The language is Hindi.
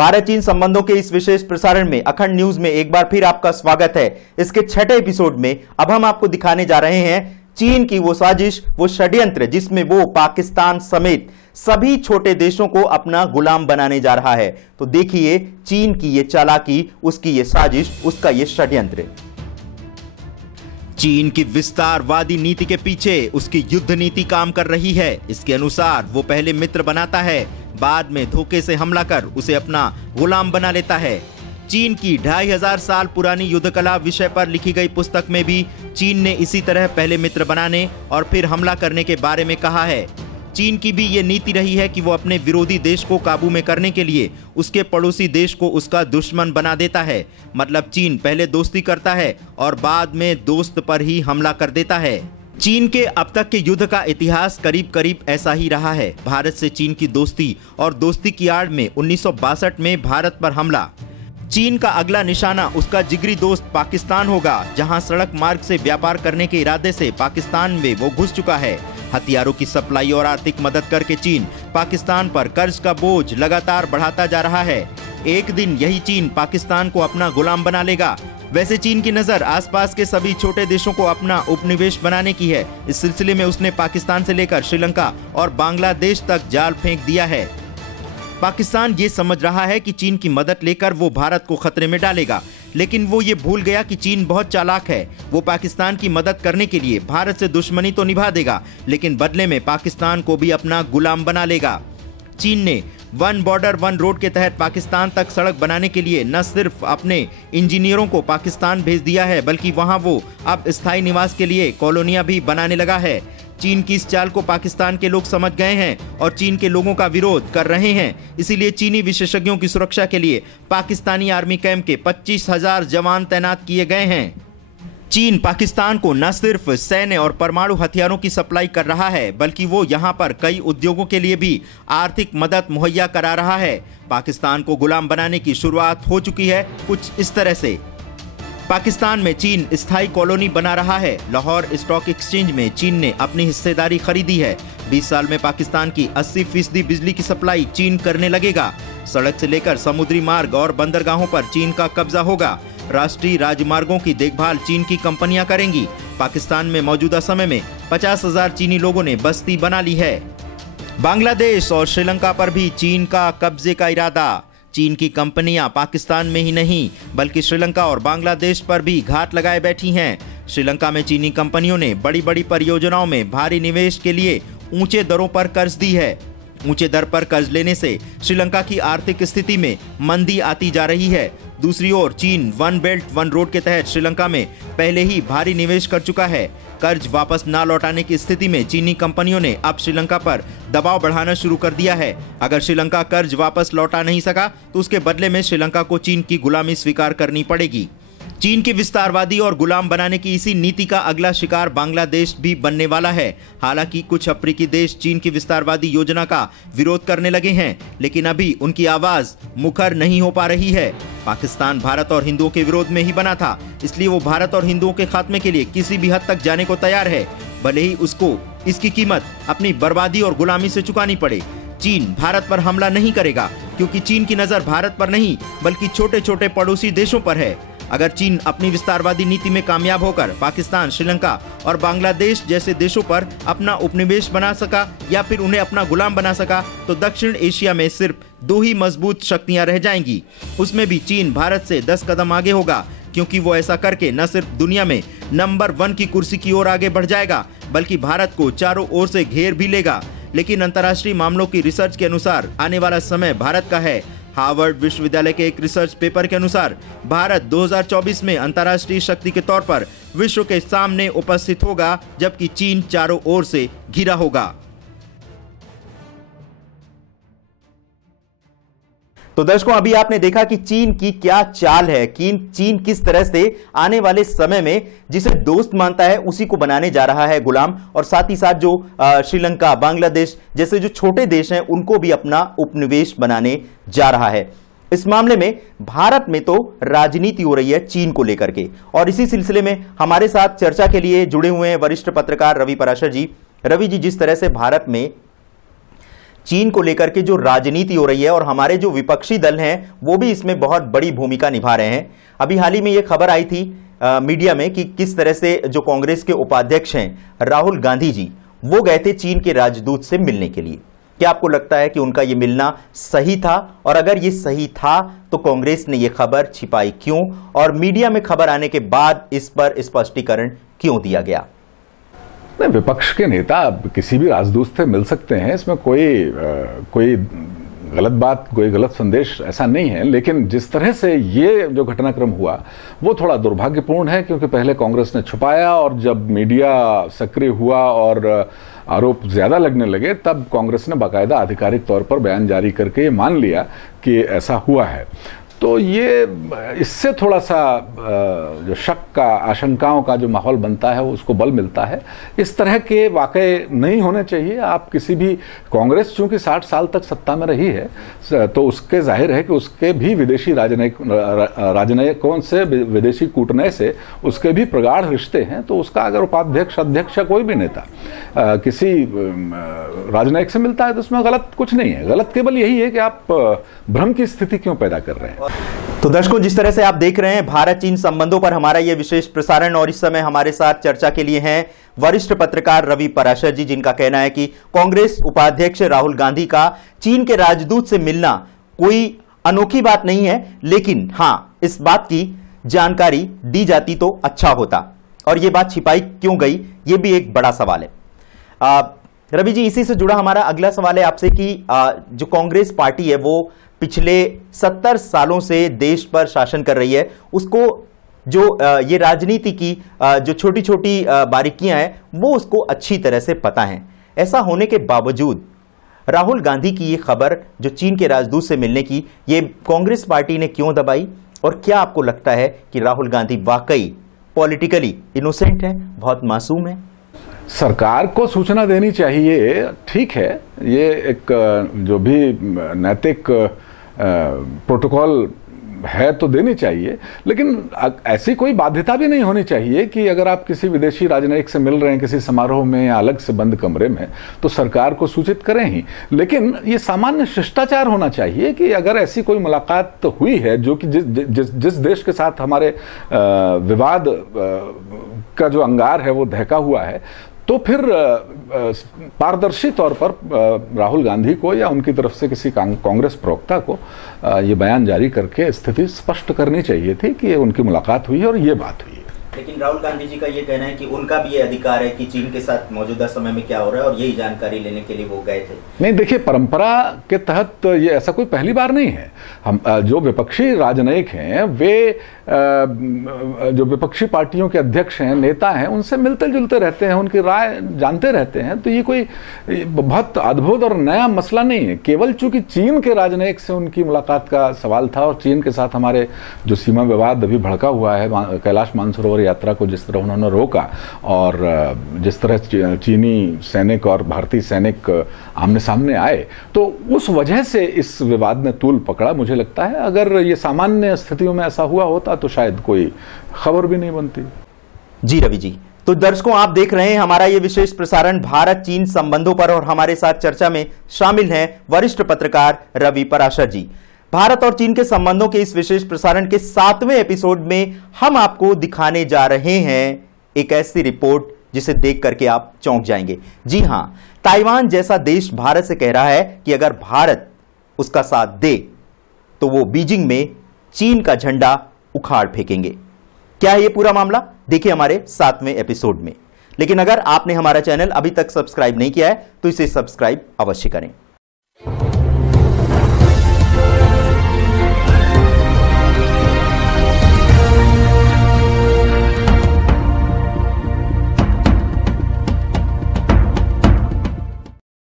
भारत चीन संबंधों के इस विशेष प्रसारण में अखंड न्यूज में एक बार फिर आपका स्वागत है। इसके छठे एपिसोड में अब हम आपको दिखाने जा रहे हैं चीन की वो साजिश, वो षड्यंत्र जिसमें वो पाकिस्तान समेत सभी छोटे देशों को अपना गुलाम बनाने जा रहा है। तो देखिए चीन की ये चालाकी, उसकी ये साजिश, उसका ये षड्यंत्र। चीन की विस्तारवादी नीति के पीछे उसकी युद्ध नीति काम कर रही है। इसके अनुसार वो पहले मित्र बनाता है, बाद में धोखे से हमला कर उसे अपना गुलाम बना लेता है। चीन की 2500 साल पुरानी युद्ध कला विषय पर लिखी गई पुस्तक में भी चीन ने इसी तरह पहले मित्र बनाने और फिर हमला करने के बारे में कहा है। चीन की भी ये नीति रही है कि वो अपने विरोधी देश को काबू में करने के लिए उसके पड़ोसी देश को उसका दुश्मन बना देता है। मतलब चीन पहले दोस्ती करता है और बाद में दोस्त पर ही हमला कर देता है। चीन के अब तक के युद्ध का इतिहास करीब करीब ऐसा ही रहा है। भारत से चीन की दोस्ती और दोस्ती की आड़ में 1962 में भारत पर हमला। चीन का अगला निशाना उसका जिगरी दोस्त पाकिस्तान होगा, जहां सड़क मार्ग से व्यापार करने के इरादे से पाकिस्तान में वो घुस चुका है। हथियारों की सप्लाई और आर्थिक मदद करके चीन पाकिस्तान पर कर्ज का बोझ लगातार बढ़ाता जा रहा है। एक दिन यही चीन पाकिस्तान को अपना गुलाम बना लेगा। वैसे चीन की नजर आसपास के सभी छोटे देशों को अपना उपनिवेश बनाने की है। इस सिलसिले में उसने पाकिस्तान से लेकर श्रीलंका और बांग्लादेश तक जाल फेंक दिया है। पाकिस्तान ये समझ रहा है कि चीन की मदद लेकर वो भारत को खतरे में डालेगा, लेकिन वो ये भूल गया कि चीन बहुत चालाक है। वो पाकिस्तान की मदद करने के लिए भारत से दुश्मनी तो निभा देगा, लेकिन बदले में पाकिस्तान को भी अपना गुलाम बना लेगा। चीन ने वन बॉर्डर वन रोड के तहत पाकिस्तान तक सड़क बनाने के लिए न सिर्फ अपने इंजीनियरों को पाकिस्तान भेज दिया है, बल्कि वहां वो अब स्थायी निवास के लिए कॉलोनियां भी बनाने लगा है। चीन की इस चाल को पाकिस्तान के लोग समझ गए हैं और चीन के लोगों का विरोध कर रहे हैं। इसीलिए चीनी विशेषज्ञों की सुरक्षा के लिए पाकिस्तानी आर्मी कैंप के 25,000 जवान तैनात किए गए हैं। चीन पाकिस्तान को न सिर्फ सैन्य और परमाणु हथियारों की सप्लाई कर रहा है, बल्कि वो यहाँ पर कई उद्योगों के लिए भी आर्थिक मदद मुहैया करा रहा है। पाकिस्तान को गुलाम बनाने की शुरुआत हो चुकी है कुछ इस तरह से। पाकिस्तान में चीन स्थायी कॉलोनी बना रहा है। लाहौर स्टॉक एक्सचेंज में चीन ने अपनी हिस्सेदारी खरीदी है। 20 साल में पाकिस्तान की 80% बिजली की सप्लाई चीन करने लगेगा। सड़क से लेकर समुद्री मार्ग और बंदरगाहों पर चीन का कब्जा होगा। राष्ट्रीय राजमार्गों की देखभाल चीन की कंपनियां करेंगी। पाकिस्तान में मौजूदा समय में 50,000 चीनी लोगों ने बस्ती बना ली है। बांग्लादेश और श्रीलंका पर भी चीन का कब्जे का इरादा। चीन की कंपनियां पाकिस्तान में ही नहीं बल्कि श्रीलंका और बांग्लादेश पर भी घात लगाए बैठी हैं। श्रीलंका में चीनी कंपनियों ने बड़ी बड़ी परियोजनाओं में भारी निवेश के लिए ऊंचे दरों पर कर्ज दी है। ऊंचे दर पर कर्ज लेने से श्रीलंका की आर्थिक स्थिति में मंदी आती जा रही है। दूसरी ओर चीन वन बेल्ट वन रोड के तहत श्रीलंका में पहले ही भारी निवेश कर चुका है। कर्ज वापस ना लौटाने की स्थिति में चीनी कंपनियों ने अब श्रीलंका पर दबाव बढ़ाना शुरू कर दिया है। अगर श्रीलंका कर्ज वापस लौटा नहीं सका तो उसके बदले में श्रीलंका को चीन की गुलामी स्वीकार करनी पड़ेगी। चीन की विस्तारवादी और गुलाम बनाने की इसी नीति का अगला शिकार बांग्लादेश भी बनने वाला है। हालांकि कुछ अफ्रीकी देश चीन की विस्तारवादी योजना का विरोध करने लगे हैं, लेकिन अभी उनकी आवाज मुखर नहीं हो पा रही है। पाकिस्तान भारत और हिंदुओं के विरोध में ही बना था, इसलिए वो भारत और हिंदुओं के खात्मे के लिए किसी भी हद तक जाने को तैयार है, भले ही उसको इसकी कीमत अपनी बर्बादी और गुलामी से चुकानी पड़े। चीन भारत पर हमला नहीं करेगा, क्योंकि चीन की नजर भारत पर नहीं बल्कि छोटे छोटे पड़ोसी देशों पर है। अगर चीन अपनी विस्तारवादी नीति में कामयाब होकर पाकिस्तान, श्रीलंका और बांग्लादेश जैसे देशों पर अपना उपनिवेश बना सका या फिर उन्हें अपना गुलाम बना सका, तो दक्षिण एशिया में सिर्फ 2 ही मजबूत शक्तियां रह जाएंगी। उसमें भी चीन भारत से 10 कदम आगे होगा, क्योंकि वो ऐसा करके न सिर्फ दुनिया में नंबर 1 की कुर्सी की ओर आगे बढ़ जाएगा, बल्कि भारत को चारों ओर से घेर भी लेगा। लेकिन अंतर्राष्ट्रीय मामलों की रिसर्च के अनुसार आने वाला समय भारत का है। हार्वर्ड विश्वविद्यालय के एक रिसर्च पेपर के अनुसार भारत 2024 में अंतर्राष्ट्रीय शक्ति के तौर पर विश्व के सामने उपस्थित होगा, जबकि चीन चारों ओर से घिरा होगा। तो दर्शकों, अभी आपने देखा कि चीन की क्या चाल है, चीन किस तरह से आने वाले समय में जिसे दोस्त मानता है उसी को बनाने जा रहा है गुलाम, और साथ ही साथ जो श्रीलंका, बांग्लादेश जैसे जो छोटे देश हैं उनको भी अपना उपनिवेश बनाने जा रहा है। इस मामले में भारत में तो राजनीति हो रही है चीन को लेकर के, और इसी सिलसिले में हमारे साथ चर्चा के लिए जुड़े हुए हैं वरिष्ठ पत्रकार रवि पराशर जी। रवि जी, जिस तरह से भारत में चीन को लेकर के जो राजनीति हो रही है और हमारे जो विपक्षी दल हैं वो भी इसमें बहुत बड़ी भूमिका निभा रहे हैं। अभी हाल ही में ये खबर आई थी मीडिया में कि किस तरह से जो कांग्रेस के उपाध्यक्ष हैं राहुल गांधी जी, वो गए थे चीन के राजदूत से मिलने के लिए। क्या आपको लगता है कि उनका ये मिलना सही था? और अगर ये सही था तो कांग्रेस ने ये खबर छिपाई क्यों, और मीडिया में खबर आने के बाद इस पर स्पष्टीकरण क्यों दिया गया? नहीं, विपक्ष के नेता किसी भी राजदूत से मिल सकते हैं, इसमें कोई गलत बात, कोई गलत संदेश ऐसा नहीं है। लेकिन जिस तरह से ये जो घटनाक्रम हुआ वो थोड़ा दुर्भाग्यपूर्ण है, क्योंकि पहले कांग्रेस ने छुपाया और जब मीडिया सक्रिय हुआ और आरोप ज्यादा लगने लगे तब कांग्रेस ने बाकायदा आधिकारिक तौर पर बयान जारी करके ये मान लिया कि ऐसा हुआ है। तो ये इससे थोड़ा सा जो शक का, आशंकाओं का जो माहौल बनता है उसको बल मिलता है। इस तरह के वाकये नहीं होने चाहिए। आप किसी भी, कांग्रेस चूंकि 60 साल तक सत्ता में रही है तो उसके जाहिर है कि उसके भी विदेशी राजनयिकों से, विदेशी कूटनय से उसके भी प्रगाढ़ रिश्ते हैं। तो उसका अगर उपाध्यक्ष, अध्यक्ष या कोई भी नेता किसी राजनयिक से मिलता है तो उसमें गलत कुछ नहीं है। गलत केवल यही है कि आप भ्रम की स्थिति क्यों पैदा कर रहे हैं। तो दर्शकों, जिस तरह से आप देख रहे हैं भारत चीन संबंधों पर हमारा यह विशेष प्रसारण, और इस समय हमारे साथ चर्चा के लिए हैं वरिष्ठ पत्रकार रवि पराशर जी, जिनका कहना है कि कांग्रेस उपाध्यक्ष राहुल गांधी का चीन के राजदूत से मिलना कोई अनोखी बात नहीं है, लेकिन हां, इस बात की जानकारी दी जाती तो अच्छा होता, और यह बात छिपाई क्यों गई, यह भी एक बड़ा सवाल है। रवि जी, इसी से जुड़ा हमारा अगला सवाल है आपसे कि जो कांग्रेस पार्टी है वो पिछले 70 सालों से देश पर शासन कर रही है, उसको जो ये राजनीति की जो छोटी छोटी बारीकियां हैं वो उसको अच्छी तरह से पता है। ऐसा होने के बावजूद राहुल गांधी की ये खबर जो चीन के राजदूत से मिलने की, ये कांग्रेस पार्टी ने क्यों दबाई? और क्या आपको लगता है कि राहुल गांधी वाकई पॉलिटिकली इनोसेंट है, बहुत मासूम है? सरकार को सूचना देनी चाहिए, ठीक है, ये एक जो भी नैतिक प्रोटोकॉल है तो देनी चाहिए, लेकिन ऐसी कोई बाध्यता भी नहीं होनी चाहिए कि अगर आप किसी विदेशी राजनयिक से मिल रहे हैं किसी समारोह में या अलग से बंद कमरे में तो सरकार को सूचित करें ही। लेकिन ये सामान्य शिष्टाचार होना चाहिए कि अगर ऐसी कोई मुलाकात तो हुई है जो कि जिस देश के साथ हमारे विवाद का जो अंगार है वो दहका हुआ है, तो फिर पारदर्शी तौर पर राहुल गांधी को या उनकी तरफ से किसी कांग्रेस प्रवक्ता को ये बयान जारी करके स्थिति स्पष्ट करनी चाहिए थी कि उनकी मुलाकात हुई है और ये बात हुई है। लेकिन राहुल गांधी जी का ये कहना है कि उनका भी ये अधिकार है कि चीन के साथ मौजूदा समय में क्या हो रहा है, और यही जानकारी लेने के लिए वो गए थे। नहीं, देखिए, परंपरा के तहत ये ऐसा कोई पहली बार नहीं है। हम जो विपक्षी राजनयिक हैं वे जो विपक्षी पार्टियों के अध्यक्ष हैं, नेता हैं, उनसे मिलते जुलते रहते हैं, उनकी राय जानते रहते हैं। तो ये कोई बहुत अद्भुत और नया मसला नहीं है। केवल चूंकि चीन के राजनयिक से उनकी मुलाकात का सवाल था और चीन के साथ हमारे जो सीमा विवाद अभी भड़का हुआ है, कैलाश मानसरोवर यात्रा को जिस तरह उन्होंने रोका और जिस तरह चीनी सैनिक और भारतीय सैनिक आमने सामने आए, तो उस वजह से इस विवाद ने तूल पकड़ा। मुझे लगता है अगर ये सामान्य स्थितियों में ऐसा हुआ होता तो शायद कोई खबर भी नहीं बनती। जी रवि जी, तो दर्शकों, आप देख रहे हैं हमारा ये विशेष प्रसारण भारत चीन संबंधों पर, और हमारे साथ चर्चा में शामिल हैं वरिष्ठ पत्रकार रवि पराशर जी। भारत और चीन के संबंधों के इस विशेष प्रसारण के 7वें एपिसोड में हम आपको दिखाने जा रहे हैं एक ऐसी रिपोर्ट जिसे देख करके आप चौंक जाएंगे। जी हां, ताइवान जैसा देश भारत से कह रहा है कि अगर भारत उसका साथ दे तो वो बीजिंग में चीन का झंडा उखाड़ फेंकेंगे। क्या है ये पूरा मामला? देखिए हमारे 7वें एपिसोड में। लेकिन अगर आपने हमारा चैनल अभी तक सब्सक्राइब नहीं किया है तो इसे सब्सक्राइब अवश्य करें।